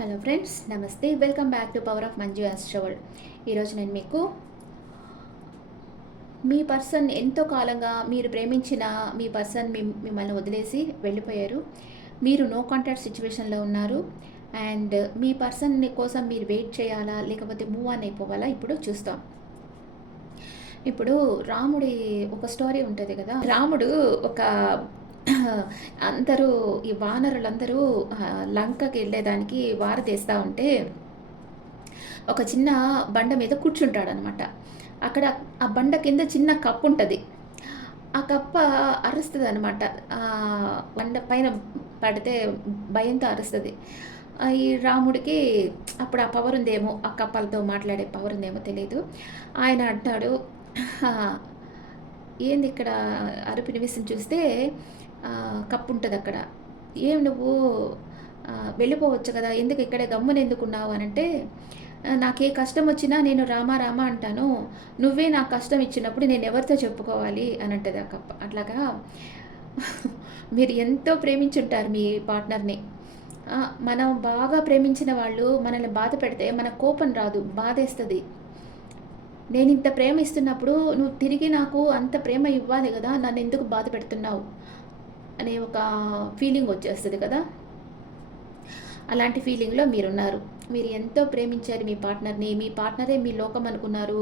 Hello friends, నమస్తే. Welcome back to power of Manju astral. ఈరోజు నేను మీకు మీ పర్సన్ ఎంతో కాలంగా మీరు ప్రేమించిన మీ పర్సన్ మిమ్మల్ని వదిలేసి వెళ్ళిపోయారు. మీరు నో కాంటాక్ట్ సిచ్యువేషన్లో ఉన్నారు. అండ్ మీ పర్సన్ కోసం మీరు వెయిట్ చేయాలా, లేకపోతే మూవ్ ఆన్ అయిపోవాలా, ఇప్పుడు చూస్తాం. ఇప్పుడు రాముడి ఒక స్టోరీ ఉంటుంది కదా. రాముడు ఒక అందరూ ఈ వానరులందరూ లంకకి వెళ్ళేదానికి వారధేస్తూ ఉంటే ఒక చిన్న బండ మీద కూర్చుంటాడనమాట. అక్కడ ఆ బండ కింద చిన్న కప్పు ఉంటుంది. ఆ కప్ప అరుస్తుంది అనమాట. బండ పైన పడితే భయంతో అరుస్తుంది. ఈ రాముడికి అప్పుడు ఆ పవర్ ఉందేమో, ఆ కప్పలతో మాట్లాడే పవర్ ఉందేమో తెలియదు. ఆయన అంటాడు, ఏంది ఇక్కడ అరుపు వినిపిస్తుంది చూస్తే కప్పు ఉంటుంది అక్కడ. ఏం నువ్వు వెళ్ళిపోవచ్చు కదా, ఎందుకు ఇక్కడే గమ్మున ఎందుకున్నావు అని అంటే, నాకే కష్టం వచ్చినా నేను రామా రామా అంటాను, నువ్వే నాకు కష్టం ఇచ్చినప్పుడు నేను ఎవరితో చెప్పుకోవాలి అని అంటది ఆ కప్ప. అట్లాగా మీరు ఎంతో ప్రేమించుంటారు మీ పార్ట్నర్ని. మనం బాగా ప్రేమించిన వాళ్ళు మనల్ని బాధ పెడితే మన కోపం రాదు, బాధేస్తుంది. నేను ఇంత ప్రేమ ఇస్తున్నప్పుడు నువ్వు తిరిగి నాకు అంత ప్రేమ ఇవ్వాలి కదా, నన్ను ఎందుకు బాధ పెడుతున్నావు అనే ఒక ఫీలింగ్ వచ్చేస్తుంది కదా. అలాంటి ఫీలింగ్లో మీరున్నారు. మీరు ఎంతో ప్రేమించారు మీ పార్ట్నర్ని. మీ పార్ట్నరే మీ లోకం అనుకున్నారు.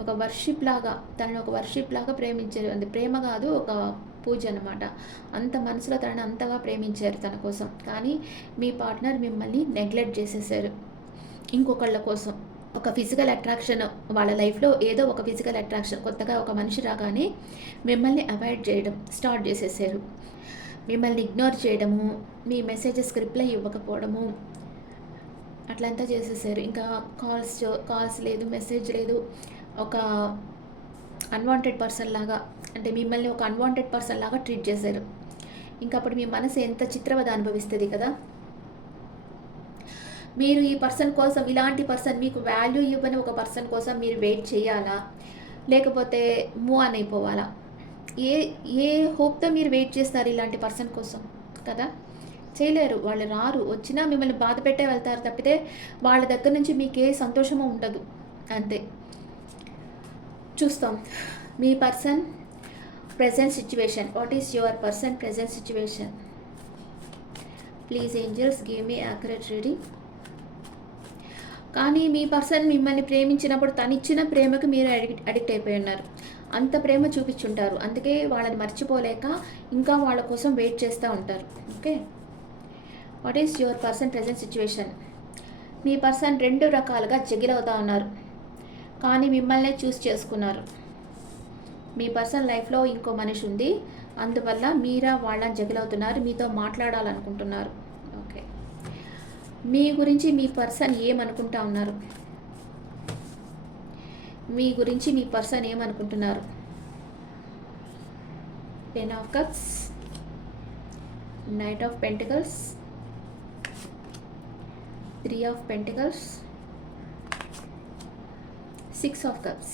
ఒక వర్షిప్ లాగా, తనని ఒక వర్షిప్ లాగా ప్రేమించారు. అది ప్రేమ కాదు, ఒక పూజ అనమాట. అంత మనసులో తనని అంతగా ప్రేమించారు తన కోసం. కానీ మీ పార్ట్నర్ మిమ్మల్ని నెగ్లెక్ట్ చేసేసారు ఇంకొకళ్ళ కోసం. ఒక ఫిజికల్ అట్రాక్షన్, వాళ్ళ లైఫ్లో ఏదో ఒక ఫిజికల్ అట్రాక్షన్, కొత్తగా ఒక మనిషి రాగానే మిమ్మల్ని అవాయిడ్ చేయడం స్టార్ట్ చేసేసారు. మిమ్మల్ని ఇగ్నోర్ చేయడము, మీ మెసేజెస్కి రిప్లై ఇవ్వకపోవడము, అట్లంతా చేసేసారు. ఇంకా కాల్స్ లేదు, మెసేజ్ లేదు. ఒక అన్వాంటెడ్ పర్సన్ లాగా, అంటే మిమ్మల్ని ఒక అన్వాంటెడ్ పర్సన్ లాగా ట్రీట్ చేశారు. ఇంకా అప్పుడు మీ మనసు ఎంత చిత్రవద అనుభవిస్తుంది కదా. మీరు ఈ పర్సన్ కోసం, ఇలాంటి పర్సన్, మీకు వాల్యూ ఇవ్వని ఒక పర్సన్ కోసం మీరు వెయిట్ చేయాలా, లేకపోతే మూవ్ ఆన్ అయిపోవాలా? ఏ ఏ హోప్తో మీరు వెయిట్ చేస్తారు ఇలాంటి పర్సన్ కోసం కదా? చేయలేరు. వాళ్ళు రారు, వచ్చినా మిమ్మల్ని బాధ పెట్టే వెళ్తారు తప్పితే వాళ్ళ దగ్గర నుంచి మీకే సంతోషము ఉండదు. అంతే. చూస్తాం మీ person present situation. What is your person present situation? Please angels give me accurate reading. కానీ మీ పర్సన్ మిమ్మల్ని ప్రేమించినప్పుడు తను ఇచ్చిన ప్రేమకు మీరు అడిక్ట్ అయిపోయి ఉన్నారు. అంత ప్రేమ చూపించుంటారు. అందుకే వాళ్ళని మర్చిపోలేక ఇంకా వాళ్ళ కోసం వెయిట్ చేస్తూ ఉంటారు. Okay, what is your person present situation? Me person రెండు రకాలుగా జగిల్ అవుతూ ఉన్నారు, కానీ మిమ్మల్నే చూస్ చేసుకున్నారు. మీ పర్సన్ లైఫ్లో ఇంకో మనిషి ఉంది, అందువల్ల మీరా వాళ్ళని జగిల్ అవుతున్నారు, మీతో మాట్లాడాలనుకుంటున్నారు. ఓకే, మీ గురించి మీ పర్సన్ ఏమనుకుంటా ఉన్నారు? మీ గురించి మీ పర్సన్ ఏమనుకుంటున్నారు? 10 of Cups, Knight of Pentacles, 3 of Pentacles, 6 of Cups.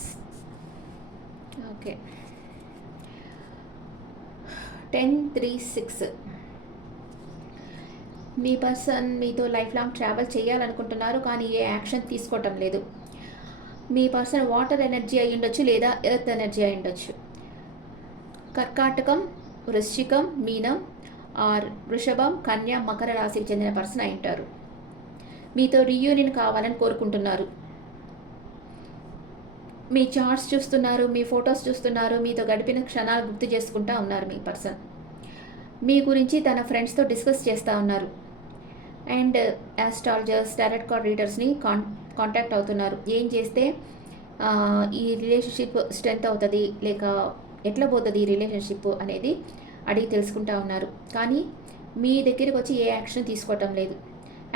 Okay, 10, 3, 6. Me person మీతో లైఫ్ లాంగ్ ట్రావెల్ చేయాలనుకుంటున్నారు, కానీ ఏ యాక్షన్ తీసుకోవటం లేదు. మీ పర్సన్ వాటర్ ఎనర్జీ అయి ఉండొచ్చు, లేదా ఎర్త్ ఎనర్జీ అయి ఉండొచ్చు. కర్కాటకం, వృశ్చికం, మీనం ఆర్ వృషభం, కన్య, మకర రాశికి చెందిన పర్సన్ అయి ఉంటారు. మీతో రీయూనియన్ కావాలని కోరుకుంటున్నారు. మీ చార్ట్స్ చూస్తున్నారు, మీ ఫొటోస్ చూస్తున్నారు, మీతో గడిపిన క్షణాలు గుర్తు చేసుకుంటూ ఉన్నారు. మీ పర్సన్ మీ గురించి తన ఫ్రెండ్స్తో డిస్కస్ చేస్తూ ఉన్నారు. అండ్ ఆస్ట్రాలజర్స్, టారెట్ కార్డ్ రీడర్స్ని కాంటాక్ట్ అవుతున్నారు. ఏం చేస్తే ఈ రిలేషన్షిప్ స్ట్రెంత్ అవుతుంది, లేక ఎట్లా పోతుంది ఈ రిలేషన్షిప్ అనేది అడిగి తెలుసుకుంటా ఉన్నారు. కానీ మీ దగ్గరికి వచ్చి ఏ యాక్షన్ తీసుకోవటం లేదు.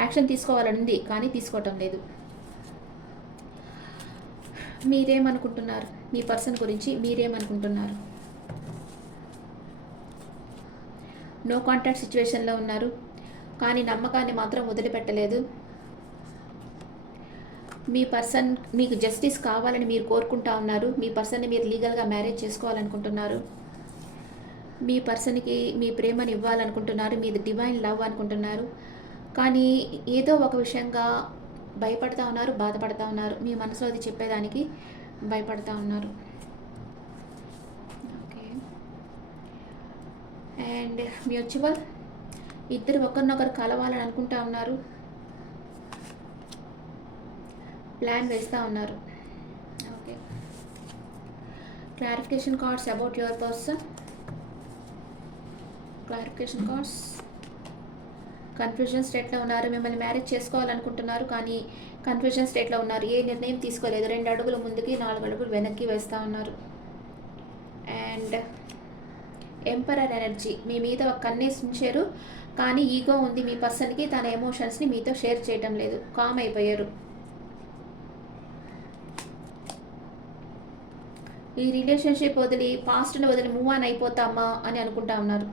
యాక్షన్ తీసుకోవాలని ఉంది, కానీ తీసుకోవటం లేదు. మీరేమనుకుంటున్నారు? మీ పర్సన్ గురించి మీరేమనుకుంటున్నారు? నో కాంటాక్ట్ సిచ్యువేషన్లో ఉన్నారు, కానీ నమ్మకాన్ని మాత్రం వదిలిపెట్టలేదు. మీ పర్సన్ మీకు జస్టిస్ కావాలని మీరు కోరుకుంటా ఉన్నారు. మీ పర్సన్ని మీరు లీగల్గా మ్యారేజ్ చేసుకోవాలనుకుంటున్నారు. మీ పర్సన్కి మీ ప్రేమను ఇవ్వాలనుకుంటున్నారు. మీది డివైన్ లవ్ అనుకుంటున్నారు. కానీ ఏదో ఒక విషయంగా భయపడతా ఉన్నారు, బాధపడతా ఉన్నారు. మీ మనసులో అది చెప్పేదానికి భయపడతా ఉన్నారు. ఓకే. అండ్ మ్యూచువల్ ఇద్దరు ఒకరినొకరు కలవాలని అనుకుంటా ఉన్నారు. ప్లాన్ వేస్తూ ఉన్నారు. Okay. Clarification cards about your person. Clarification cards. Confusion స్టేట్లో ఉన్నారు. మిమ్మల్ని మ్యారేజ్ చేసుకోవాలనుకుంటున్నారు కానీ కన్ఫ్యూజన్ స్టేట్లో ఉన్నారు. ఏ నిర్ణయం తీసుకోలేదు. 2 అడుగులు ముందుకి 4 అడుగులు వెనక్కి వేస్తూ ఉన్నారు. అండ్ ఎంపరర్ ఎనర్జీ మీ మీద ఒక కన్నేసి ఉంచారు కానీ ఈగో ఉంది మీ పర్సన్కి. తన ఎమోషన్స్ని మీతో షేర్ చేయటం లేదు. కామ్ అయిపోయారు. ఈ రిలేషన్షిప్ వదిలి పాస్ట్ని వదిలి మూవ్ ఆన్ అయిపోతామా అని అనుకుంటా ఉన్నారు.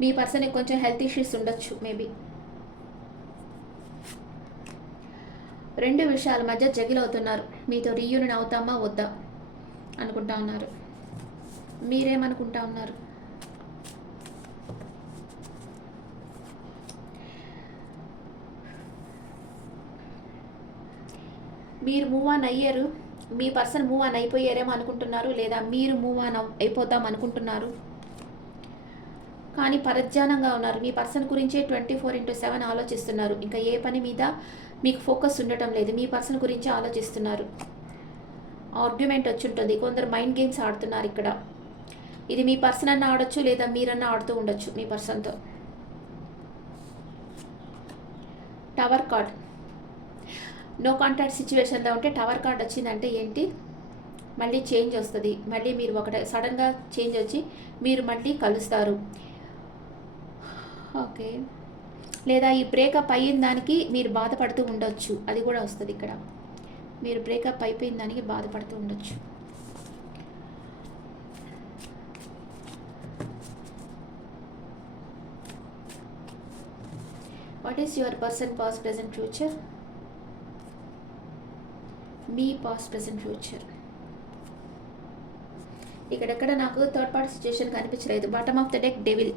మీ పర్సన్కి కొంచెం హెల్త్ ఇష్యూస్ ఉండొచ్చు మేబీ. 2 విషయాల మధ్య జగిలవుతున్నారు. మీతో రీయూనియన్ అవుతామా వద్దా అనుకుంటా ఉన్నారు. మీరేమనుకుంటా ఉన్నారు? మీరు మూవ్ ఆన్ అయ్యారు. మీ పర్సన్ మూవ్ ఆన్ అయిపోయారేమో అనుకుంటున్నారు, లేదా మీరు మూవ్ ఆన్ అయిపోతాం అనుకుంటున్నారు. కానీ పరధ్యానంగా ఉన్నారు. మీ పర్సన్ గురించే 24/7 ఆలోచిస్తున్నారు. ఇంకా ఏ పని మీద మీకు ఫోకస్ ఉండటం లేదు. మీ పర్సన్ గురించి ఆలోచిస్తున్నారు. ఆర్గ్యుమెంట్ వచ్చి ఉంటుంది. కొందరు మైండ్ గేమ్స్ ఆడుతున్నారు ఇక్కడ. ఇది మీ పర్సన్ అన్న ఆడొచ్చు, లేదా మీరన్నా ఆడుతూ ఉండొచ్చు మీ పర్సన్తో. Tower card. నో కాంటాక్ట్ సిచ్యువేషన్లో ఉంటే టవర్ కార్డ్ వచ్చిందంటే ఏంటి? మళ్ళీ చేంజ్ వస్తుంది. మళ్ళీ మీరు ఒకటే సడన్గా చేంజ్ వచ్చి మీరు మళ్ళీ కలుస్తారు. ఓకే. లేదా ఈ బ్రేకప్ అయిన దానికి మీరు బాధపడుతూ ఉండొచ్చు. అది కూడా వస్తుంది ఇక్కడ. మీరు బ్రేకప్ అయిపోయిన దానికి బాధపడుతూ ఉండొచ్చు. What is your person past present future? మీ పాస్ట్ ప్రెజెంట్ ఫ్యూచర్. ఇక్కడెక్కడ నాకు థర్డ్ పార్టీ సిచ్యుయేషన్ కనిపించలేదు. Bottom of the deck devil.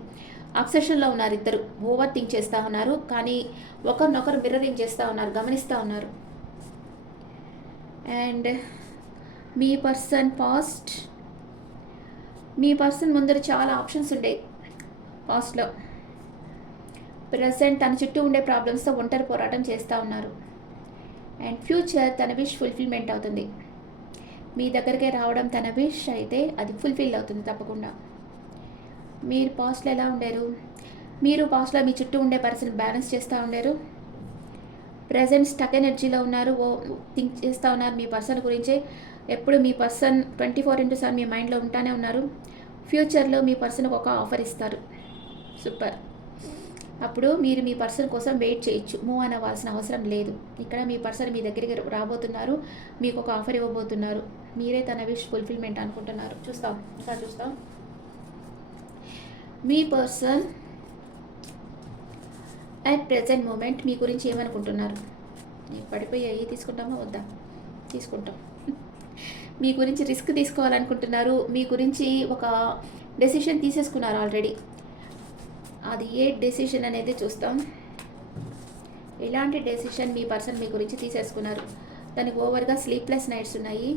అబ్సెషన్లో ఉన్నారు ఇద్దరు. ఓవర్ థింక్ చేస్తూ ఉన్నారు కానీ ఒకరినొకరు మిర్రరింగ్ చేస్తూ ఉన్నారు, గమనిస్తూ ఉన్నారు. అండ్ మీ పర్సన్ పాస్ట్. మీ పర్సన్ ముందర చాలా ఆప్షన్స్ ఉండేవి పాస్ట్లో. ప్రజెంట్ తన చుట్టూ ఉండే ప్రాబ్లమ్స్తో ఒంటరి పోరాటం చేస్తూ ఉన్నారు. అండ్ ఫ్యూచర్ తన విష్ ఫుల్ఫిల్మెంట్ అవుతుంది. మీ దగ్గరికే రావడం తన విష్ అయితే అది ఫుల్ఫిల్ అవుతుంది తప్పకుండా. మీరు పాస్ట్లో ఎలా ఉండారు? మీరు పాస్ట్లో మీ చుట్టూ ఉండే పర్సన్ బ్యాలెన్స్ చేస్తూ ఉండారు. ప్రజెంట్ స్టక్ ఎనర్జీలో ఉన్నారు. థింక్ చేస్తూ ఉన్నారు మీ పర్సన్ గురించే. ఎప్పుడు మీ పర్సన్ 24/7 మీ మైండ్లో ఉంటానే ఉన్నారు. ఫ్యూచర్లో మీ పర్సన్కి ఒక ఆఫర్ ఇస్తారు. సూపర్. అప్పుడు మీరు మీ పర్సన్ కోసం వెయిట్ చేయొచ్చు. మూవ్ ఆన్ అవ్వాల్సిన అవసరం లేదు. ఇక్కడ మీ పర్సన్ మీ దగ్గరికి రాబోతున్నారు. మీకు ఒక ఆఫర్ ఇవ్వబోతున్నారు. మీరే తన విష్ ఫుల్ఫిల్మెంట్ అనుకుంటున్నారు. చూస్తాం, ఇంకా చూస్తాం. మీ పర్సన్ అట్ ప్రెజెంట్ మూమెంట్ మీ గురించి ఏమనుకుంటున్నారు? పడిపోయాయి. తీసుకుంటామా వద్దా? తీసుకుంటాం. మీ గురించి రిస్క్ తీసుకోవాలనుకుంటున్నారు. మీ గురించి ఒక డెసిషన్ తీసేసుకున్నారు ఆల్రెడీ. అది ఏ డెసిషన్ అనేది చూస్తాం. ఎలాంటి డెసిషన్ మీ పర్సన్ మీ గురించి తీసేసుకున్నారు? దానికి ఓవర్గా స్లీప్లెస్ నైట్స్ ఉన్నాయి.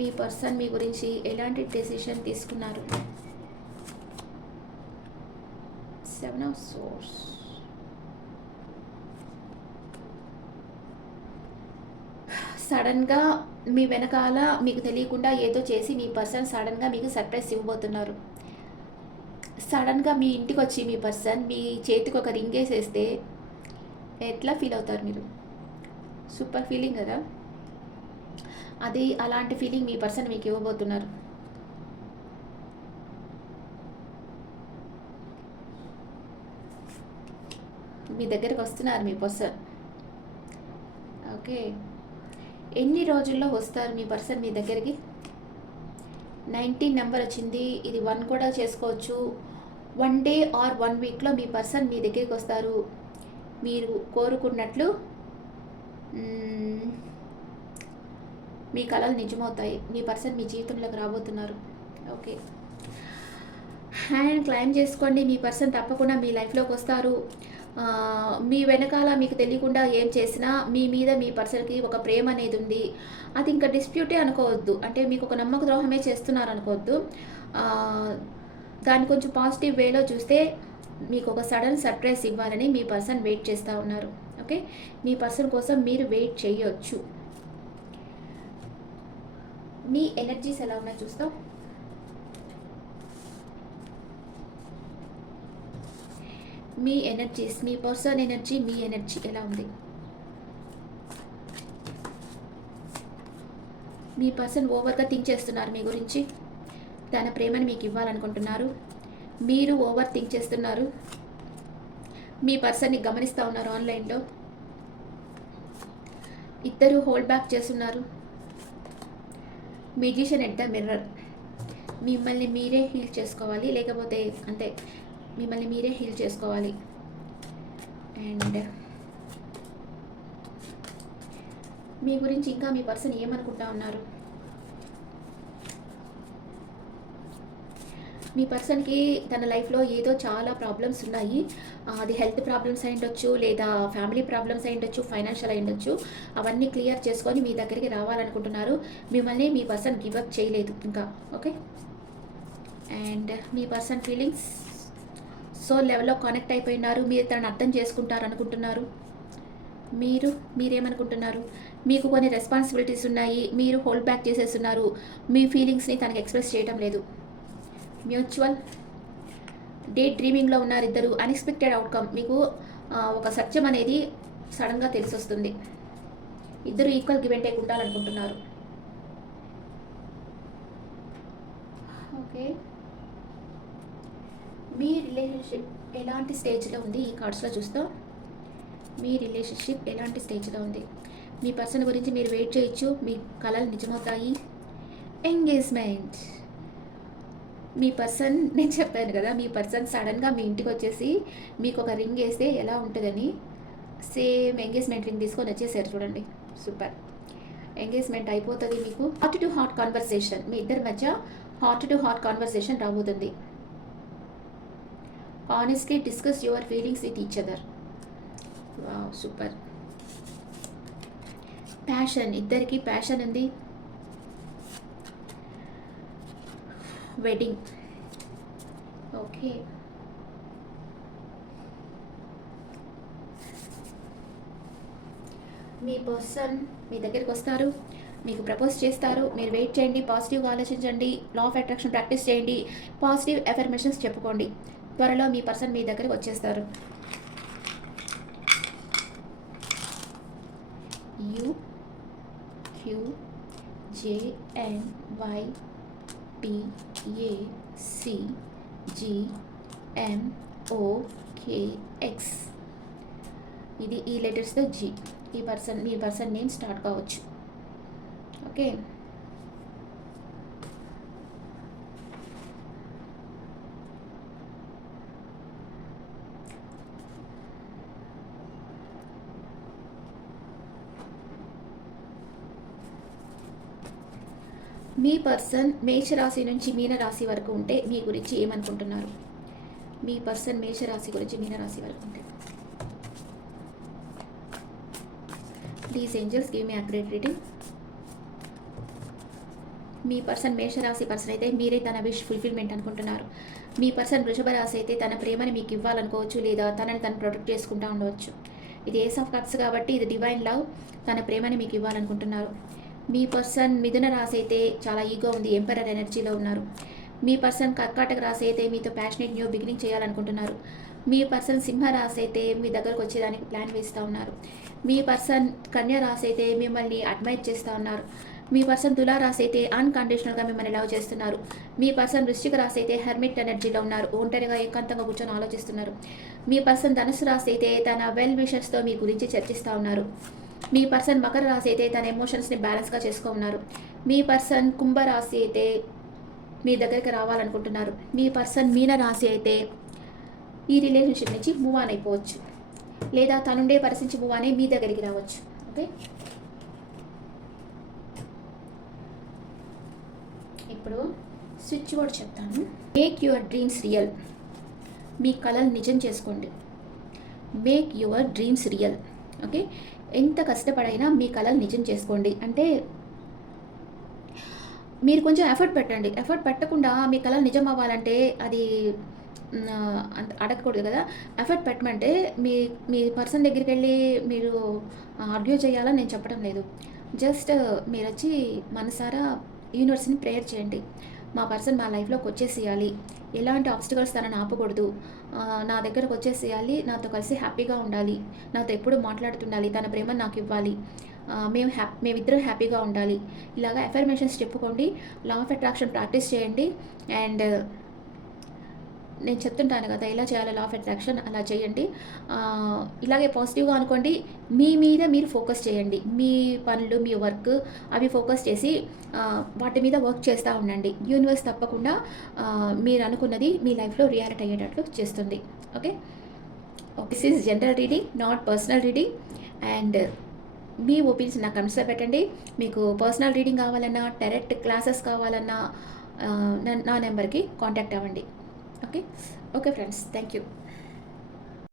మీ పర్సన్ మీ గురించి ఎలాంటి డెసిషన్ తీసుకున్నారు? 7 of Swords. సడన్గా మీ వెనకాల మీకు తెలియకుండా ఏదో చేసి మీ పర్సన్ సడన్గా మీకు సర్ప్రైజ్ ఇవ్వబోతున్నారు. సడన్గా మీ ఇంటికి వచ్చి మీ పర్సన్ మీ చేతికి ఒక రింగ్ వేసేస్తే ఎట్లా ఫీల్ అవుతారు మీరు? సూపర్ ఫీలింగ్ కదా. అది అలాంటి ఫీలింగ్ మీ పర్సన్ మీకు ఇవ్వబోతున్నారు. మీ దగ్గరకు వస్తున్నారు మీ పర్సన్. ఓకే. ఎన్ని రోజుల్లో వస్తారు మీ పర్సన్ మీ దగ్గరికి? 19 నెంబర్ వచ్చింది. ఇది 1 కూడా చేసుకోవచ్చు. 1 డే ఆర్ 1 వీక్లో మీ పర్సన్ మీ దగ్గరికి వస్తారు. మీరు కోరుకున్నట్లు మీ కలలు నిజమవుతాయి. మీ పర్సన్ మీ జీవితంలోకి రాబోతున్నారు. ఓకే. హ్యాండ్ క్లైమ్ చేసుకోండి. మీ పర్సన్ తప్పకుండా మీ లైఫ్లోకి వస్తారు. మీ వెనకాల మీకు తెలియకుండా ఏం చేసినా మీ మీద మీ పర్సన్‌కి ఒక ప్రేమ అనేది ఉంది. అది ఇంకా డిస్ప్యూటే అనుకోవద్దు. అంటే మీకు ఒక నమ్మక ద్రోహమే చేస్తున్నారు అనుకోవద్దు. ఆహ్, దాన్ని కొంచెం పాజిటివ్ వేలో చూస్తే మీకు ఒక సడన్ సర్ప్రైజ్ ఇవ్వాలని మీ పర్సన్ వెయిట్ చేస్తా ఉన్నారు. ఓకే. మీ పర్సన్ కోసం మీరు వెయిట్ చేయొచ్చు. మీ ఎనర్జీస్ ఎలా ఉన్నాయో చూస్తాం. మీ ఎనర్జీస్, మీ పర్సన్ ఎనర్జీ, మీ ఎనర్జీ ఎలా ఉంది? మీ పర్సన్ ఓవర్గా థింక్ చేస్తున్నారు మీ గురించి. తన ప్రేమను మీకు ఇవ్వాలనుకుంటున్నారు. మీరు ఓవర్ థింక్ చేస్తున్నారు. మీ పర్సన్ని గమనిస్తూ ఉన్నారు ఆన్లైన్లో. ఇద్దరు హోల్డ్ బ్యాక్ చేస్తున్నారు. Musician at the mirror. మిమ్మల్ని మీరే హీల్ చేసుకోవాలి, లేకపోతే అంతే, మిమ్మల్ని మీరే హీల్ చేసుకోవాలి. అండ్ మీ గురించి ఇంకా మీ పర్సన్ ఏమనుకుంటా ఉన్నారు? మీ పర్సన్కి తన లైఫ్లో ఏదో చాలా ప్రాబ్లమ్స్ ఉన్నాయి. అది హెల్త్ ప్రాబ్లమ్స్ అయి ఉండొచ్చు, లేదా ఫ్యామిలీ ప్రాబ్లమ్స్ అయి ఉండొచ్చు, ఫైనాన్షియల్ అయి ఉండొచ్చు. అవన్నీ క్లియర్ చేసుకొని మీ దగ్గరికి రావాలనుకుంటున్నారు. మిమ్మల్ని మీ పర్సన్ గివప్ చేయలేదు ఇంకా. ఓకే. అండ్ మీ పర్సన్ ఫీలింగ్స్ సోల్ లెవెల్లో కనెక్ట్ అయిపోయినారు. మీరు తనని అర్థం చేసుకుంటారు అనుకుంటున్నారు. మీరేమనుకుంటున్నారు? మీకు కొన్ని రెస్పాన్సిబిలిటీస్ ఉన్నాయి. మీరు హోల్డ్ బ్యాక్ చేసేస్తున్నారు. మీ ఫీలింగ్స్ని తనకి ఎక్స్ప్రెస్ చేయడం లేదు. మ్యూచువల్ డే డ్రీమింగ్లో ఉన్నారు ఇద్దరు. Unexpected outcome. మీకు ఒక సత్యం అనేది సడన్గా తెలిసి వస్తుంది. ఇద్దరు ఈక్వల్ గివ్ అండ్ టేక్ ఉండాలనుకుంటున్నారు. ఓకే. మీ రిలేషన్షిప్ ఎలాంటి స్టేజ్లో ఉంది? ఈ కార్డ్స్లో చూస్తాం. మీ రిలేషన్షిప్ ఎలాంటి స్టేజ్లో ఉంది? మీ పర్సన్ గురించి మీరు వెయిట్ చేయొచ్చు. మీ కలలు నిజమవుతాయి. ఎంగేజ్మెంట్. మీ పర్సన్, నేను చెప్పాను కదా, మీ పర్సన్ సడన్గా మీ ఇంటికి వచ్చేసి మీకు ఒక రింగ్ వేస్తే ఎలా ఉంటుందని, సేమ్ ఎంగేజ్మెంట్ రింగ్ తీసుకొని వచ్చేసారు చూడండి. సూపర్. ఎంగేజ్మెంట్ అయిపోతుంది మీకు. Heart to heart conversation. మీ ఇద్దరి మధ్య హార్ట్ టు హార్ట్ కాన్వర్సేషన్ రాబోతుంది. Honestly discuss your feelings with each other. Wow, super. Passion. ఇద్దరికి ప్యాషన్ ఉంది. వెడ్డింగ్. ఓకే. మీ పర్సన్ మీ దగ్గరికి వస్తారు, మీకు ప్రపోజ్ చేస్తారు. మీరు వెయిట్ చేయండి, పాజిటివ్గా ఆలోచించండి, లా ఆఫ్ అట్రాక్షన్ ప్రాక్టీస్ చేయండి, పాజిటివ్ ఎఫర్మేషన్స్ చెప్పుకోండి. త్వరలో మీ పర్సన్ మీ దగ్గరికి వచ్చేస్తారు. UQJNYPACGMOKX. ఇది ఈ లెటర్స్తో జీ. మీ పర్సన్ నేమ్ స్టార్ట్ కావచ్చు. ఓకే. మీ పర్సన్ మేషరాశి నుంచి మీనరాశి వరకు ఉంటే మీ గురించి ఏమనుకుంటున్నారు? మీ పర్సన్ మేషరాశి గురించి మీనరాశి వరకు ఉంటే please angels give me accurate reading. Me person మేషరాశి పర్సన్ అయితే మీరే తన విష్ ఫుల్ఫిల్మెంట్ అనుకుంటున్నారు. మీ పర్సన్ వృషభ రాశి అయితే తన ప్రేమని మీకు ఇవ్వాలనుకోవచ్చు, లేదా తనని తను ప్రొటెక్ట్ చేసుకుంటూ ఉండవచ్చు. ఇది ఏస్ ఆఫ్ కప్స్ కాబట్టి ఇది డివైన్ లవ్. తన ప్రేమని మీకు ఇవ్వాలనుకుంటున్నారు. మీ పర్సన్ మిథున రాశి అయితే చాలా ఈగో ఉంది, ఎంపరర్ ఎనర్జీలో ఉన్నారు. మీ పర్సన్ కర్కాటక రాశి అయితే మీతో ప్యాషనేట్ న్యూ బిగినింగ్ చేయాలనుకుంటున్నారు. మీ పర్సన్ సింహ రాశి అయితే మీ దగ్గరకు వచ్చేదానికి ప్లాన్ వేస్తూ ఉన్నారు. మీ పర్సన్ కన్యా రాశి అయితే మిమ్మల్ని అడ్మైర్ చేస్తూ ఉన్నారు. మీ పర్సన్ తులా రాశి అయితే అన్కండిషనల్గా మిమ్మల్ని లవ్ చేస్తున్నారు. మీ పర్సన్ వృశ్చిక రాశి అయితే హెర్మిట్ ఎనర్జీలో ఉన్నారు, ఒంటరిగా ఏకాంతంగా కూర్చొని ఆలోచిస్తున్నారు. మీ పర్సన్ ధనుసు రాశి అయితే తన వెల్ విషర్స్తో మీ గురించి చర్చిస్తూ ఉన్నారు. మీ పర్సన్ మకర రాశి అయితే తన ఎమోషన్స్ని బ్యాలెన్స్గా చేసుకో ఉన్నారు. మీ పర్సన్ కుంభరాశి అయితే మీ దగ్గరికి రావాలనుకుంటున్నారు. మీ పర్సన్ మీన రాశి అయితే ఈ రిలేషన్షిప్ నుంచి మూవ్ ఆన్ అయిపోవచ్చు, లేదా తనుండే పరిస్థితి మూవ్ అనే మీ దగ్గరికి రావచ్చు. ఓకే. ఇప్పుడు స్విచ్ వర్డ్ చెప్తాను. Make your dreams real. మీ కలలు నిజం చేసుకోండి. Make your dreams real. Okay. ఎంత కష్టపడైనా మీ కలలు నిజం చేసుకోండి. అంటే మీరు కొంచెం ఎఫర్ట్ పెట్టండి. ఎఫర్ట్ పెట్టకుండా మీ కలలు నిజం అవ్వాలంటే అది అంత అడగకూడదు గదా! ఎఫర్ట్ పెట్టమంటే మీ మీ పర్సన్ దగ్గరికెళ్ళి మీరు ఆర్గ్యూ చేయాలని నేను చెప్పడం లేదు. జస్ట్ మీరొచ్చి మనసారా యూనివర్స్‌ని ప్రేయర్ చేయండి. మా పర్సన్ మా లైఫ్‌లోకొచ్చేసేయాలి. ఎలాంటి ఆబ్‌స్టికల్స్ తనని ఆపకూడదు. నా దగ్గరకొచ్చేసేయాలి. నాతో కలిసి హ్యాపీగా ఉండాలి. నాతో ఎప్పుడు మాట్లాడుతుండాలి. తన ప్రేమను నాకివ్వాలి. మేమిద్దరం హ్యాపీగా ఉండాలి. ఇలాగ అఫర్మేషన్స్ చెప్పుకోండి. లా ఆఫ్ అట్రాక్షన్ ప్రాక్టీస్ చేయండి. అండ్ నేను చెప్తుంటాను కదా! ఎలా చేయాలో లా ఆఫ్ అట్రాక్షన్ అలా చేయండి. ఇలాగే పాజిటివ్‌గా అనుకోండి. మీ మీద మీరు ఫోకస్ చేయండి. మీ పనులు, మీ వర్క్ అవి ఫోకస్ చేసి వాటి మీద వర్క్ చేస్తా ఉండండి. యూనివర్స్ తప్పకుండా మీరనుకున్నది మీ లైఫ్‌లో రియాలిటీ అయ్యేటట్లు చేస్తుంది. Okay. This is general reading, not personal reading. And me opinions నాకు కమెంట్స్‌లో పెట్టండి. మీకు పర్సనల్ రీడింగ్ కావాలన్నా, డైరెక్ట్ క్లాసెస్ కావాలన్నా నా నెంబర్‌కి కాంటాక్ట్ అవ్వండి. Okay. Okay friends. Thank you.